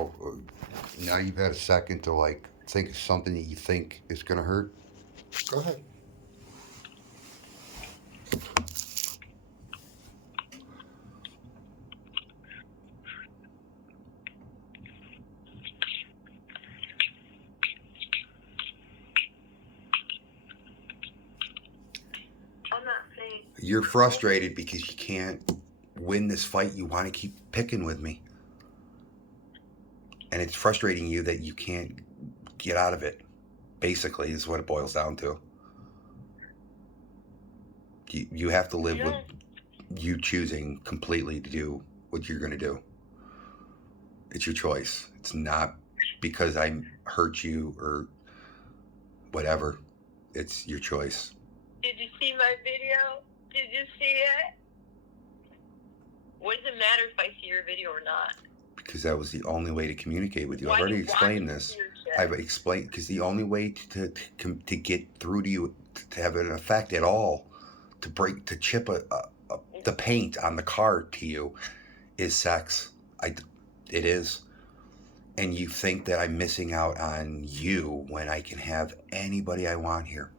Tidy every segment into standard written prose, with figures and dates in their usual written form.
Now, now you've had a second to like think of something that you think is gonna hurt. Go ahead. I'm not saying. You're frustrated because you can't win this fight. You want to keep picking with me, and it's frustrating you that you can't get out of it. Basically, is what it boils down to. You have to live with you choosing completely to do what you're going to do. It's your choice. It's not because I hurt you or whatever. It's your choice. Did you see my video? Did you see it? What does it matter if I see your video or not? Because that was the only way to communicate with you. Why I've already you explained watch this. your shit? I've explained because the only way to get through to you, to have an effect at all, to chip the paint on the car to you, is sex. It is. And you think that I'm missing out on you when I can have anybody I want here.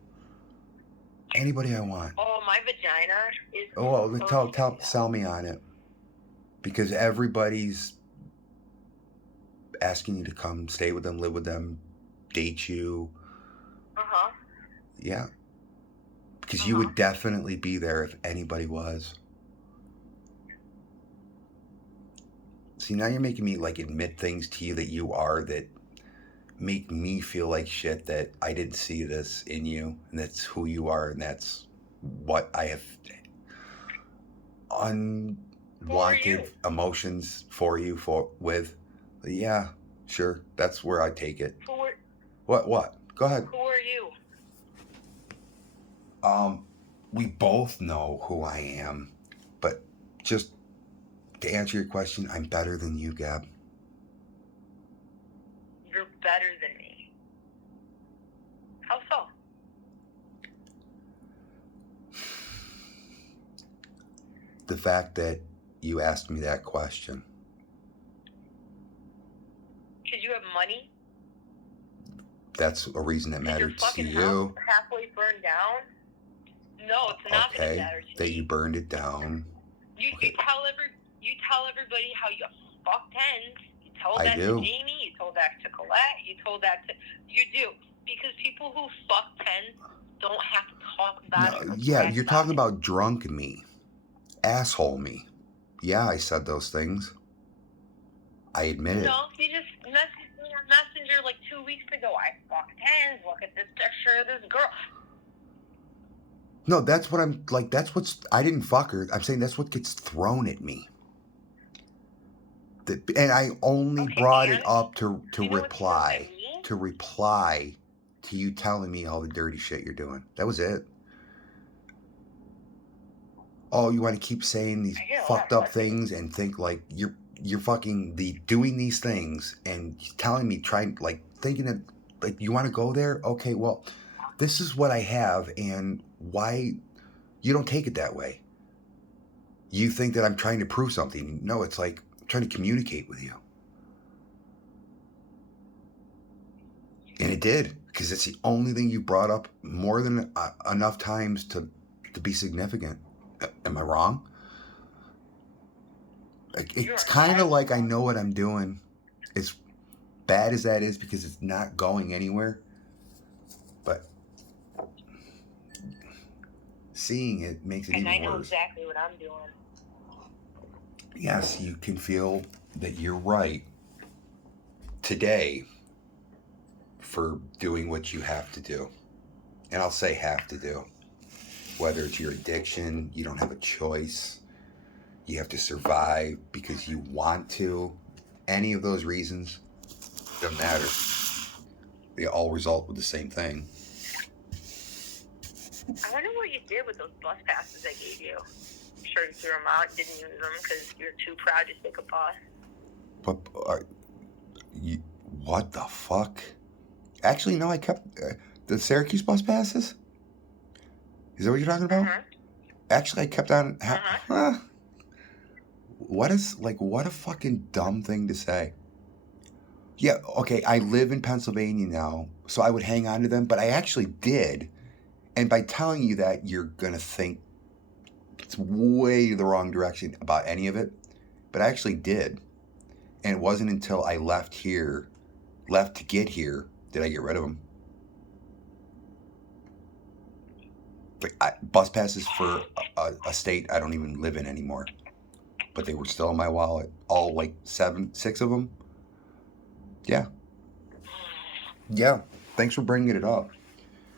Anybody I want. Oh, my vagina is. Oh, well, sell me on it. Because everybody's asking you to come stay with them, live with them, date you. Uh-huh. Yeah. Because you would definitely be there if anybody was. See, now you're making me like admit things to you that you are that make me feel like shit, that I didn't see this in you, and that's who you are, and that's what I have unwanted emotions for you with. Yeah, sure. That's where I take it. What? Go ahead. Who are you? We both know who I am, but just to answer your question, I'm better than you, Gab. You're better than me. How so? The fact that you asked me that question. Because you have money? That's a reason that mattered to you. House halfway burned down? No, it's not going to matter to me. That you burned it down. You tell everybody how you fucked hens. You told that to Jamie. You told that to Colette. You told that to... You do. Because people who fuck hens don't have to talk about it. Yeah, you're talking about drunk me. Asshole me. Yeah, I said those things. I admit it. No, you just messaged me on Messenger like 2 weeks ago. I fucked hens. Look at this picture of this girl. No, that's what I'm like. I didn't fuck her. I'm saying that's what gets thrown at me. And I only brought it up to reply to you telling me all the dirty shit you're doing. That was it. Oh, you want to keep saying these fucked up things and think like you're fucking doing these things and telling me, thinking that like you want to go there? Okay, well, this is what I have, and why you don't take it that way. You think that I'm trying to prove something. No, it's like I'm trying to communicate with you. And it did, because it's the only thing you brought up more than enough times to be significant. Am I wrong? It's kind of like I know what I'm doing. As bad as that is, because it's not going anywhere. But seeing it makes it even worse. And I know exactly what I'm doing. Yes, you can feel that you're right today for doing what you have to do. And I'll say have to do. Whether it's your addiction, you don't have a choice. You have to survive because you want to. Any of those reasons, doesn't matter. They all result with the same thing. I wonder what you did with those bus passes I gave you. I'm sure you threw them out, didn't use them because you're too proud to take a bus. But what the fuck? Actually, no, I kept the Syracuse bus passes. Is that what you're talking about? Actually, I kept on. What a fucking dumb thing to say. Yeah, okay, I live in Pennsylvania now, so I would hang on to them, but I actually did. And by telling you that, you're going to think it's way the wrong direction about any of it. But I actually did. And it wasn't until I left to get here, did I get rid of them. Bus passes for a state I don't even live in anymore. But they were still in my wallet. All like 6 of them. Yeah. Yeah. Thanks for bringing it up.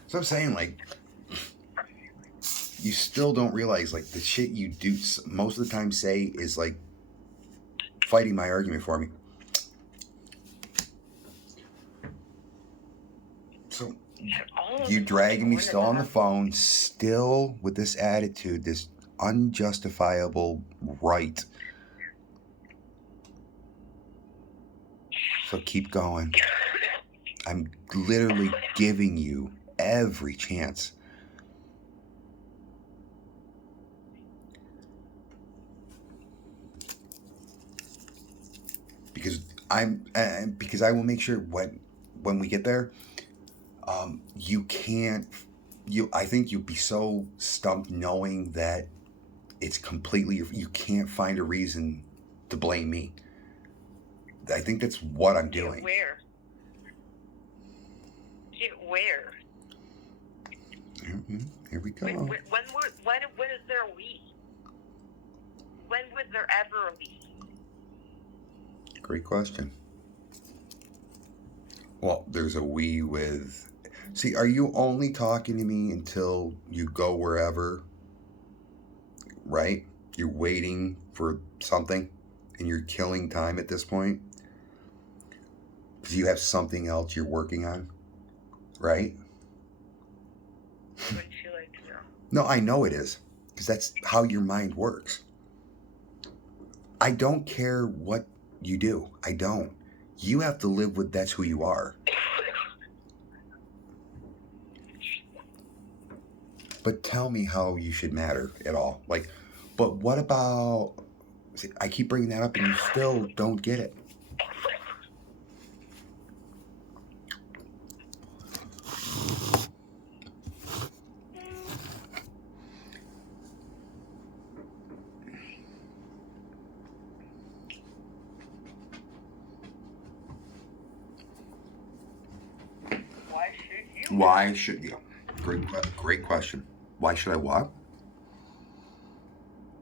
So I'm saying, like, you still don't realize, like, the shit you do most of the time say is, like, fighting my argument for me. So, you dragging me still on the phone, still with this attitude, this unjustifiable right. So keep going. I'm literally giving you every chance. Because I will make sure when we get there, I think you'd be so stumped knowing that it's completely, you can't find a reason to blame me. I think that's what I'm doing. Where? Here we go. When is there a we? When was there ever a we? Great question. Well, there's a we with... See, are you only talking to me until you go wherever, right? You're waiting for something and you're killing time at this point? Because you have something else you're working on, right? Wouldn't you like to know? No, I know it is. Because that's how your mind works. I don't care what you do. I don't. You have to live with that's who you are. But tell me how you should matter at all. Like, but what about... See, I keep bringing that up and you still don't get it. Why should you? Great question. Why should I what?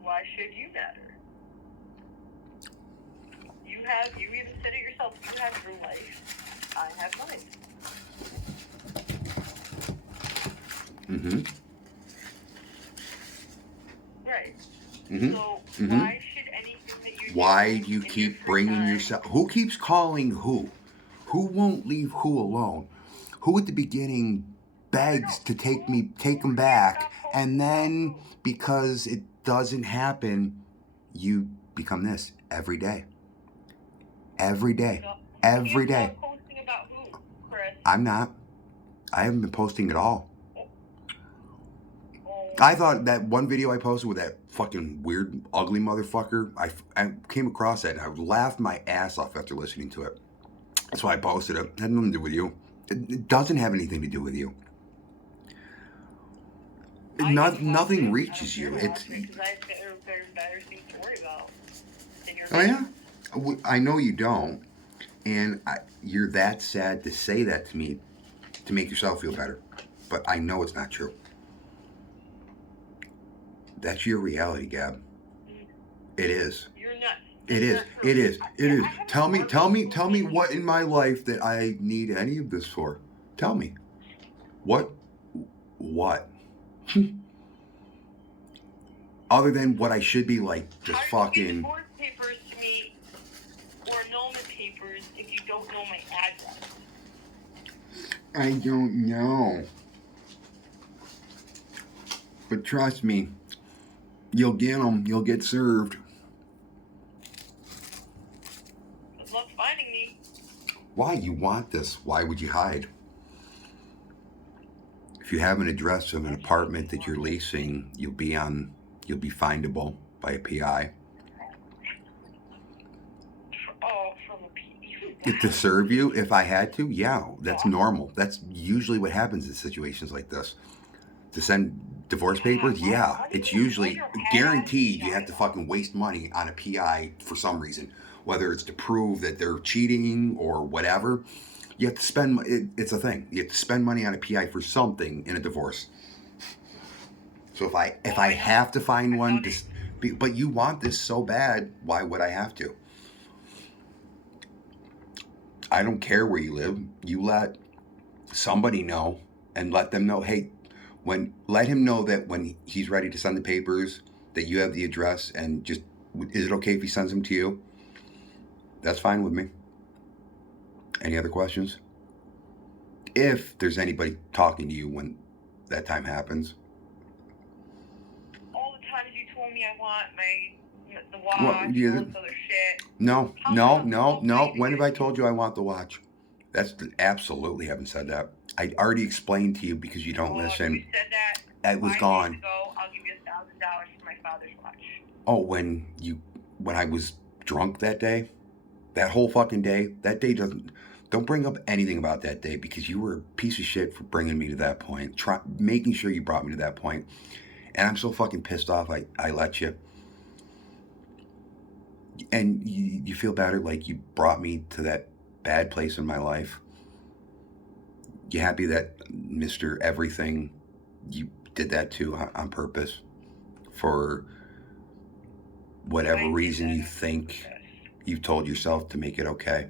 Why should you matter? You even said it yourself. You have your life. I have mine. Mm-hmm. Right. Mm-hmm. So why should anything that you do... Why do you keep bringing yourself... Who keeps calling who? Who won't leave who alone? Who at the beginning begs to take them back, and then because it doesn't happen, you become this every day. Every day. Every day. Posting about who, Chris? I'm not. I haven't been posting at all. I thought that one video I posted with that fucking weird, ugly motherfucker, I came across that and I laughed my ass off after listening to it. That's why I posted it. It had nothing to do with you. It doesn't have anything to do with you. Nothing reaches you. It's... Because I have better things to worry about than your... Oh yeah? I know you don't. And you're that sad to say that to me to make yourself feel better. But I know it's not true. That's your reality, Gab. It is. You're not. It is. It is. It is. Tell me what in my life that I need any of this for. Tell me. What? Other than what I should be like, just fucking... How do you get divorce papers to me or annulment papers if you don't know my address? I don't know. But trust me, you'll get them. You'll get served. Good luck finding me. Why? You want this. Why would you hide? If you have an address of an apartment that you're leasing, you'll be findable by a PI. Oh, from a PI. To serve you if I had to, yeah, that's normal. That's usually what happens in situations like this. To send divorce papers, yeah, it's usually guaranteed you have to fucking waste money on a PI for some reason, whether it's to prove that they're cheating or whatever. You have to spend. It's a thing. You have to spend money on a PI for something in a divorce. So if I have to find one, but you want this so bad, why would I have to? I don't care where you live. You let somebody know and let them know, hey, let him know that when he's ready to send the papers, that you have the address, and just, is it okay if he sends them to you? That's fine with me. Any other questions? If there's anybody talking to you when that time happens. All the times you told me I want the watch, all this other shit. No. When have I told you I want the watch? Absolutely haven't said that. I already explained to you because you don't listen. You said that. It was gone. 5 days ago, I'll give you $1,000 for my father's watch. Oh, when I was drunk that day, that whole fucking day, that day don't bring up anything about that day, because you were a piece of shit for bringing me to that point, making sure you brought me to that point. And I'm so fucking pissed off I let you. And you feel better, like you brought me to that bad place in my life. You happy that Mr. Everything, you did that too on purpose for whatever reason you think you've told yourself to make it okay.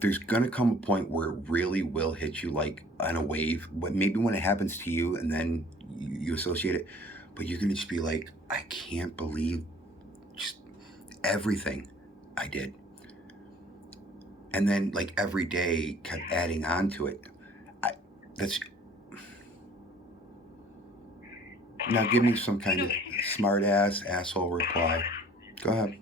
There's gonna come a point where it really will hit you like on a wave, maybe when it happens to you and then you associate it, but you're gonna just be like, I can't believe just everything I did. And then like every day kept adding on to it. Now give me some kind of smart ass asshole reply. Go ahead.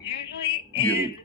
Usually in